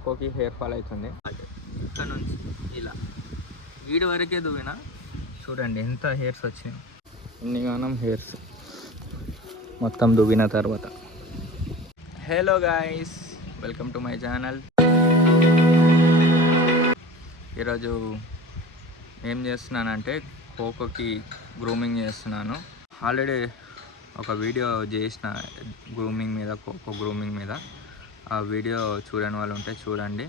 కోకోకి hair fall అవుతుంది. ఇక్కడ నుంచి ఇలా వీడి వరకే దువ్వినా చూడండి ఎంత హెయిర్స్ వచ్చినాయి. ఇన్నిగానం హెయిర్స్ మొత్తం దువ్విన తర్వాత. Hello guys, welcome to my channel. ఈరోజు ఏం చేస్తున్నానంటే కోకోకి గ్రూమింగ్ చేస్తున్నాను. ఆల్రెడీ ఒక వీడియో చేసిన గ్రూమింగ్ మీద, కోకో గ్రూమింగ్ మీద. ఆ వీడియో చూడని వాళ్ళు ఉంటే చూడండి,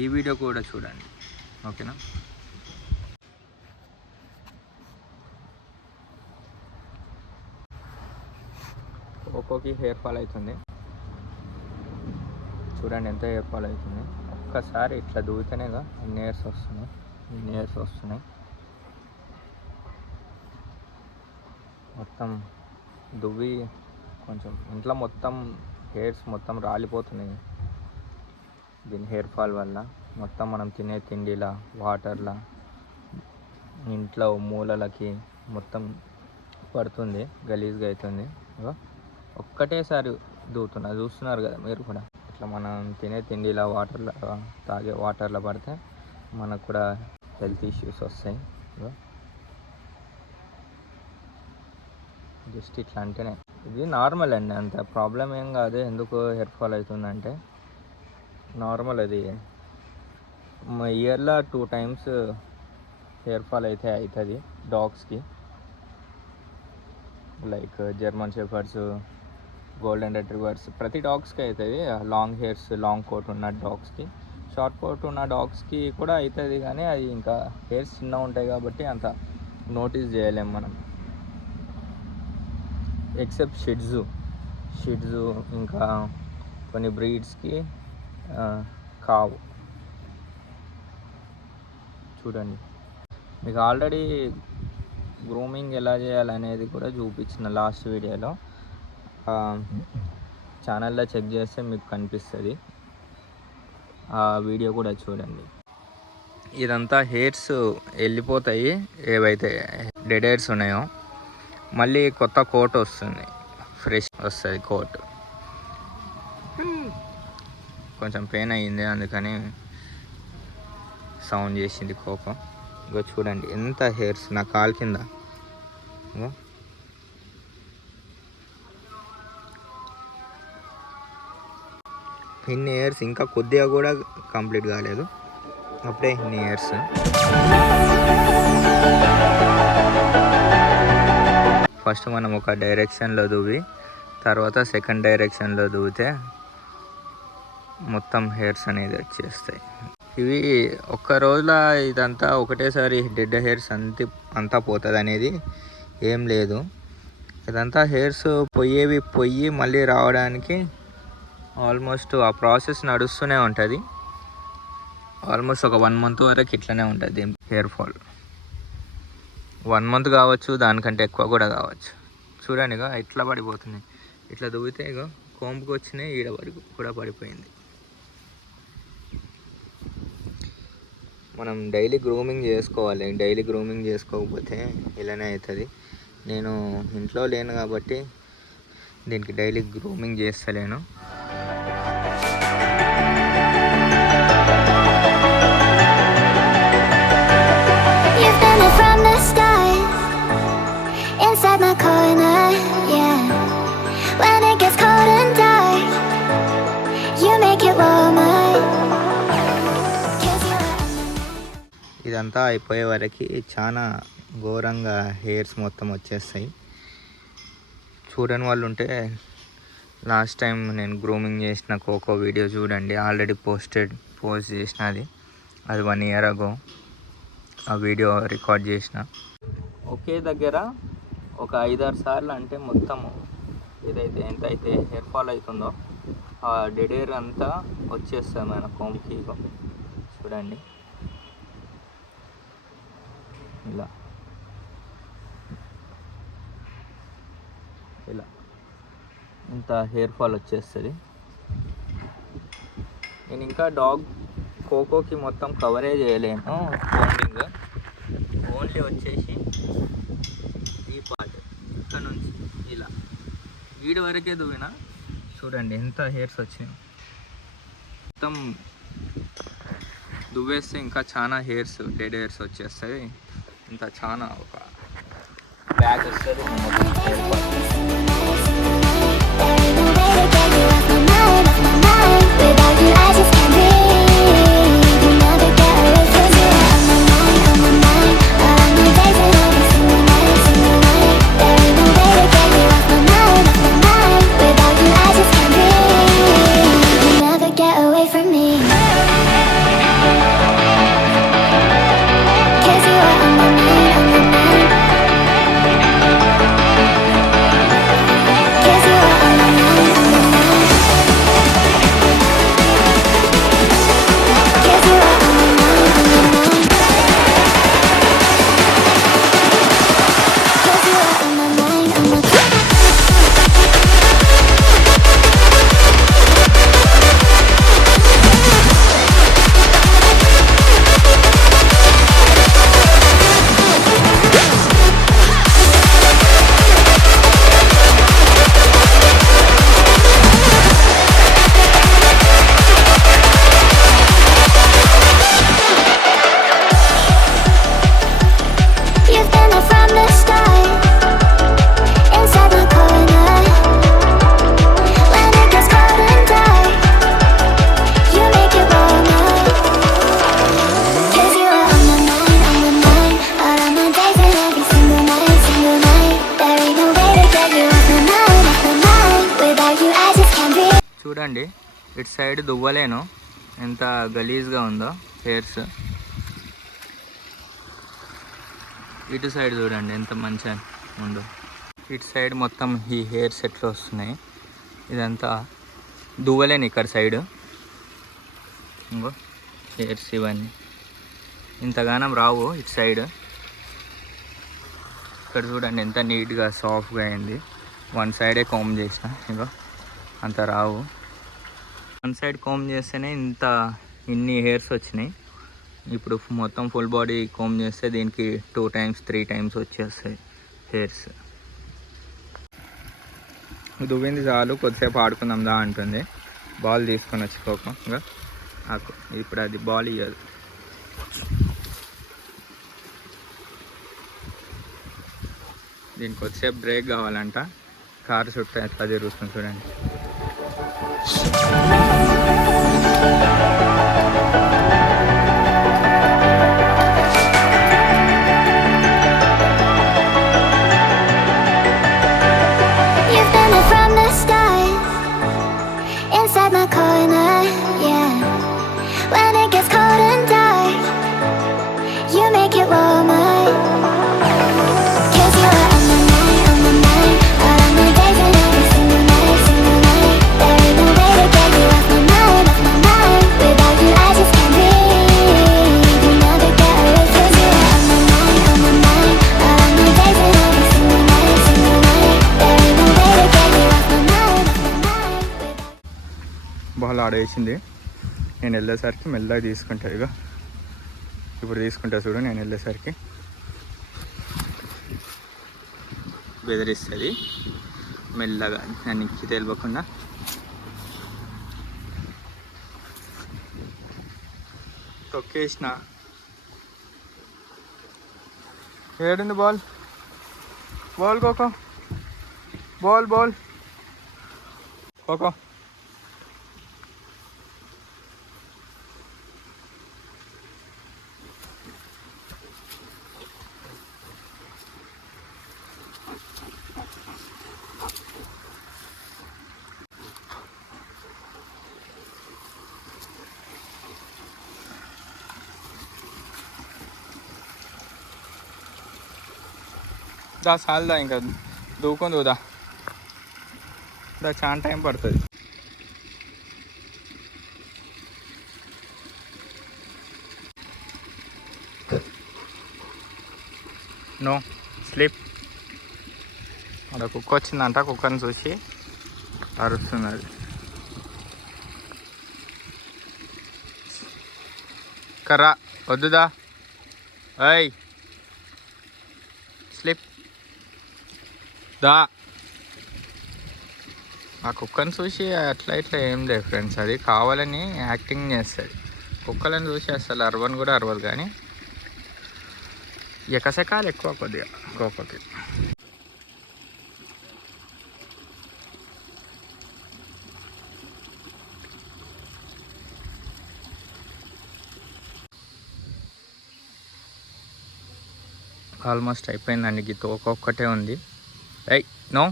ఈ వీడియో కూడా చూడండి, ఓకేనా. కోకోకి హెయిర్ ఫాల్ అవుతుంది చూడండి, ఎంత హెయిర్ ఫాల్ అవుతుంది. ఒక్కసారి ఇట్లా దూగితేనేగా ఇన్ని హెయిర్స్ వస్తున్నాయి. మొత్తం దువ్వి కొంచెం ఇంట్లో మొత్తం హెయిర్స్ మొత్తం రాలిపోతున్నాయి దీని హెయిర్ ఫాల్ వల్ల. మొత్తం మనం తినే తిండిలా, వాటర్లా, ఇంట్లో మూలలకి మొత్తం పడుతుంది, గలీజ్గా అవుతుంది. ఒక్కటేసారి దూవుతున్నా, చూస్తున్నారు కదా మీరు కూడా. ఇట్లా మనం తినే తిండిలా, వాటర్లా, తాగే వాటర్లో పడితే మనకు కూడా హెల్త్ ఇష్యూస్ వస్తాయి. జస్ట్ ఇట్లా అంటేనే ఇది నార్మల్ అండి, అంత ప్రాబ్లం ఏం కాదు. ఎందుకు హెయిర్ ఫాల్ అవుతుందంటే నార్మల్, అది ఇయర్లో 2 times హెయిర్ ఫాల్ అయితే అవుతుంది డాగ్స్కి. Like German shepherds, golden retrievers, ప్రతి డాగ్స్కి అవుతుంది. లాంగ్ హెయిర్స్, లాంగ్ కోట్ ఉన్న డాగ్స్కి, షార్ట్ కోట్ ఉన్న డాగ్స్కి కూడా అవుతుంది. కానీ అది ఇంకా హెయిర్స్ చిన్నగా ఉంటాయి కాబట్టి అంత నోటీస్ చేయలేము మనం. ఎక్సెప్ట్ షిడ్జు ఇంకా కొన్ని బ్రీడ్స్కి కావు. చూడండి, మీకు ఆల్రెడీ గ్రూమింగ్ ఎలా చేయాలనేది కూడా చూపించిన లాస్ట్ వీడియోలో. ఛానల్లో చెక్ చేస్తే మీకు కనిపిస్తుంది, ఆ వీడియో కూడా చూడండి. ఇదంతా హెయిర్స్ వెళ్ళిపోతాయి, ఏవైతే డెడ్ హెయిర్స్ ఉన్నాయో. మళ్ళీ కొత్త కోట్ వస్తుంది, ఫ్రెష్ వస్తుంది కోట్. కొంచెం పెయిన్ అయ్యింది, అందుకని సౌండ్ చేసింది కోకో. ఇగో చూడండి ఎంత హెయిర్స్ నా కాలు కింద. ఇన్ని హెయిర్స్, ఇంకా కొద్దిగా కూడా కంప్లీట్ కాలేదు, అప్పుడే ఇన్ని హెయిర్స్. ఫస్ట్ మనం ఒక డైరెక్షన్లో దువ్వి తర్వాత సెకండ్ డైరెక్షన్లో దువ్వితే మొత్తం హెయిర్స్ అనేది వచ్చేస్తాయి. ఇవి ఒక్క రోజులో ఇదంతా ఒకటేసారి డెడ్ హెయిర్స్ అంతా పోతుంది అనేది ఏం లేదు. ఇదంతా హెయిర్స్ పోయి మళ్ళీ రావడానికి ఆల్మోస్ట్ ఆ ప్రాసెస్ నడుస్తూనే ఉంటుంది. ఆల్మోస్ట్ ఒక 1 month వరకు ఇట్లనే ఉంటుంది హెయిర్ ఫాల్. 1 month కావచ్చు, దానికంటే ఎక్కువ కూడా కావచ్చు. చూడండి ఇక ఇట్లా పడిపోతుంది. ఇట్లా దువ్వితే ఇక కోంపుకి వచ్చినాయి, ఈడ వరకు కూడా పడిపోయింది. మనం డైలీ గ్రూమింగ్ చేసుకోవాలి. డైలీ గ్రూమింగ్ చేసుకోకపోతే ఇలానే అవుతుంది. నేను ఇంట్లో లేను కాబట్టి దీనికి డైలీ గ్రూమింగ్ చేస్తలేను. ఇదంతా అయిపోయే వరకు చాలా ఘోరంగా హెయిర్స్ మొత్తం వచ్చేస్తాయి. చూడని వాళ్ళు ఉంటే లాస్ట్ టైం నేను గ్రూమింగ్ చేసిన కోకో వీడియో చూడండి, ఆల్రెడీ పోస్ట్ చేసిన అది 1 year ago. ఆ వీడియో రికార్డ్ చేసిన. ఒకే దగ్గర ఒక 5-6 సార్లు అంటే మొత్తం ఏదైతే ఎంతైతే హెయిర్ ఫాల్ అవుతుందో ఆ డెడ్ హెయిర్ అంతా వచ్చేస్తుంది మన కోంకి. చూడండి ఇలా ఇంత హెయిర్ ఫాల్ వచ్చేస్తుంది. నేను ఇంకా కోకోకి మొత్తం కవరే చేయలేను కోంబింగ్. ఓన్లీ వచ్చేసి ఈ పార్ట్ ఇక్కడ నుంచి ఇలా వీడి వరకే దువ్వినా. చూడండి ఎంత హెయిర్స్ వచ్చినాయి. మొత్తం దువ్వేస్తే ఇంకా చాలా డెడ్ హెయిర్స్ వచ్చేస్తాయి. ఇంకా చాలా ఒక బ్యాగ్ వస్తుంది మొత్తం హెయిర్ ఫాల్. చూడండి ఇటు సైడ్ దువ్వలేను ఎంత గలీజ్గా ఉందో హెయిర్స్. ఇటు సైడ్ చూడండి ఎంత మంచిగా ఉందో. ఇటు సైడ్ మొత్తం ఈ హెయిర్స్ ఎట్లా వస్తున్నాయి. ఇదంతా దువ్వలేను ఇక్కడ సైడ్. ఇంకో హెయిర్స్ ఇవన్నీ ఇంతగానం రావు ఇటు సైడ్. ఇక్కడ చూడండి ఎంత నీట్గా సాఫ్ట్గా అయింది. వన్ సైడే కోమ్ చేసిన, ఇంకో అంత రావు. వన్ సైడ్ కోమ్ చేస్తేనే ఇన్ని హెయిర్స్ వచ్చినాయి. ఇప్పుడు మొత్తం ఫుల్ బాడీ కోమ్ చేస్తే దీనికి 2 times 3 times వచ్చేస్తాయి హెయిర్స్. దువ్వింది చాలు, కొద్దిసేపు ఆడుకుందాం దా అంటుంది. బాల్ తీసుకొని వచ్చుకోకుండా ఇప్పుడు అది బాల్ ఇవ్వదు. దీనికి కొద్దిసేపు బ్రేక్ కావాలంట. కారు చుట్టూ ఎట్లా తిరుగుతుంది చూడండి. బాల్ ఆడేసింది. నేను వెళ్ళేసరికి మెల్లగా తీసుకుంటా. ఇక ఇప్పుడు తీసుకుంటా చూడు. నేను వెళ్ళేసరికి బెదిరిస్తుంది మెల్లగా, నన్ను తెలియకుండా. తొక్కేసిన. ఏడుంది బాల్? బాల్ కోకో, బాల్ బాల్ కోకో. దా చాలుదా, ఇంకా దూకొని దా చాలా టైం పడుతుంది. No slip. అక్కడ కుక్క వచ్చిందంట, కుక్కని చూసి అరుస్తున్నది. కర్రా వద్దుదా. అయ్ స్లిప్ దా. ఆ కుక్కని చూసి అట్లా ఇట్లా ఏం లేదు ఫ్రెండ్స్, అది కావాలని యాక్టింగ్ చేస్తుంది. కుక్కలను చూసి అసలు అరవని కూడా అరవదు, కానీ ఎకసెకాలు ఎక్కువ కొద్దిగా కోపకి. ఆల్మోస్ట్ అయిపోయిందండి, గీ తోక ఒక్కటే ఉంది. ఐ నో,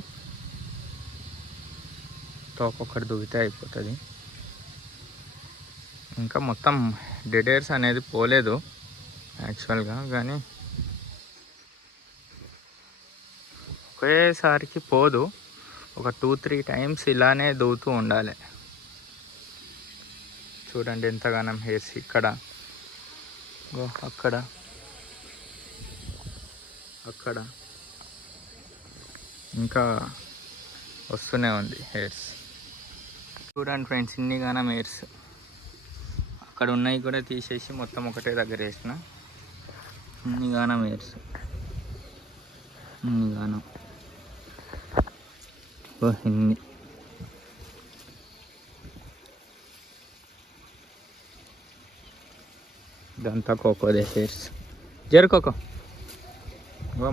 తోక ఒక్కటి దువ్వితే అయిపోతుంది. ఇంకా మొత్తం డెడ్ హెయిర్స్ అనేది పోలేదు యాక్చువల్గా, కానీ ఒకేసారికి పోదు. ఒక 2-3 టైమ్స్ ఇలానే దువ్వుతూ ఉండాలి. చూడండి ఎంతగానం హెయిర్స్ ఇక్కడ, అక్కడ, అక్కడ ఇంకా వస్తూనే ఉంది హెయిర్స్. చూడండి ఫ్రెండ్స్, ఇన్ని గానం హెయిర్స్. అక్కడ ఉన్నాయి కూడా తీసేసి మొత్తం ఒకటే దగ్గర వేసిన. ఇన్ని గానం హెయిర్స్, ఇన్ని గానం, ఇన్ని. ఇదంతా కోకోదే హెయిర్స్. జరుకోకో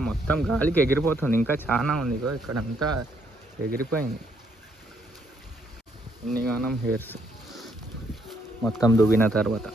మొత్తం గాలికి ఎగిరిపోతుంది. ఇంకా చాలా ఉంది, ఇక్కడంతా ఎగిరిపోయింది. ఇన్ని గానం హెయిర్స్ మొత్తం దువ్విన తర్వాత.